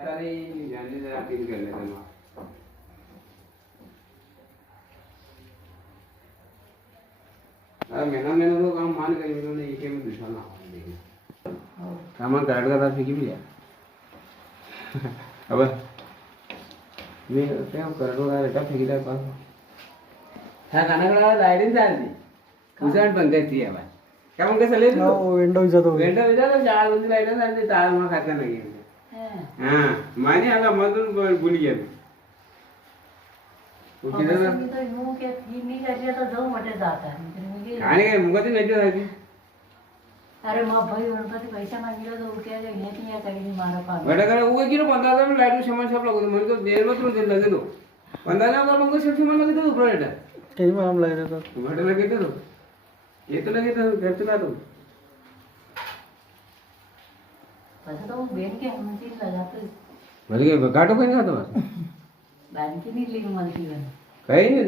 अरे जाने जरा फील कर लेते हैं मैंने तो काम मान कर इन्होंने एक में दूसरा ना देखिए सामान कार्ड का था फिकी भी है अब मी क्या करतो का रेटा फिकीला पास ह्या गाण्याकडे लाईटिंग चालली उजाड बंद करती आहे काय मग कसं लेत विंडो जातो वेंडा विचार चार बंदी लाईट चालते तार मग खाता नाही हां माने आला मधून बोली गेली आणि काय मुगाची नाही जायची अरे मग भाई गणपती पैसा मागितला तर उठ्या घेत नाही काही मारा पाड बड़ा करे उगे किलो 15000 लाईट सामान छाप लागतो म्हणजे तो देर मत रोज लगे तो 15000 लोक सेल्फी मला किती उपरा रेटा काही माम लागले तर म्हटलं लगे तो येतो लगे तो करतो का तो असं तो बेन के म्हणती जातो भले काटो काही नाही खातो बँकेने लिंक मला ती काही नाही